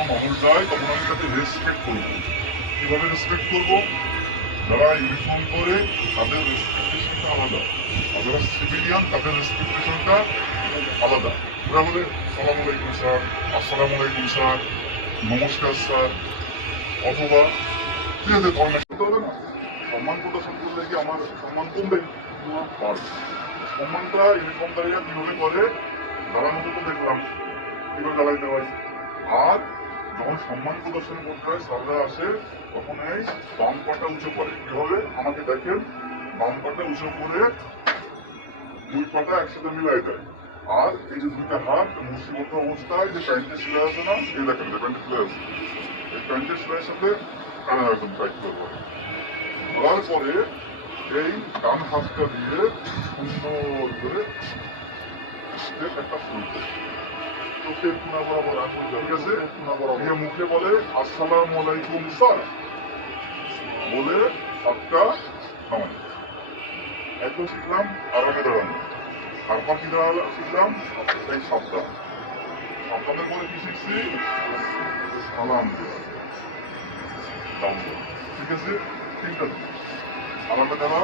কোনো মানুষ যায় তখন আমি তাকে রেসপেক্ট করবো। কীভাবে রেসপেক্ট করবো? যারা ইউনিফর্ম করে তাদের রেসপেকটেশনটা আলাদা, আর যারা সিভিলিয়ান তাদের রেসপেকটেশনটা আলাদা। ওরা বলে সালাম আলাইকুম স্যার, আসসালামু আলাইকুম স্যার, নমস্কার স্যার, অথবা ঠিক আছে ধর্মের সাথে হবে না। সম্মান প্রদর্শন করলে কি আমার সম্মান কমবে? পারবে। সম্মানটা ইউনিফর্মদারিরা কীভাবে করে দাঁড়ানো তো দেখলাম কীভাবে দাঁড়াইতে হয়। আর যখন সম্মান প্রদর্শন করতে হয় স্যাররা আসে তখন এই বাম পাটা উঁচু করে। কীভাবে? আমাকে দেখেন, বাম পাটা উঁচু করে দুই পাটা একসাথে মিলাই দেয়। আর এই যে দুইটা হাত মুষ্টিবদ্ধ অবস্থায় যে প্যান্টের সেলাই আছে না, এই দেখেন প্যান্টের সেলাই আছে, এই প্যান্টের সেলাইয়ের সাথে কানে একদম টাইট করবো। করার পরে এই ডান হাতটা দিয়ে সুন্দর করে একটা ফুল করবে। চোখের কোনা বরাবর আঙুল, ঠিক আছে? দিয়ে মুখে বলে আসসালামু আলাইকুম স্যার, বলে হাতটা নামাই। একদম শিখলাম আরামে দাঁড়ানো। তারপর কি শিখলাম? এই সাবধান। সাবধানের পরে কি শিখছি? সালাম দেওয়া, দাম দেওয়া। ঠিক আছে? ঠিক আছে, আরামে দাঁড়া।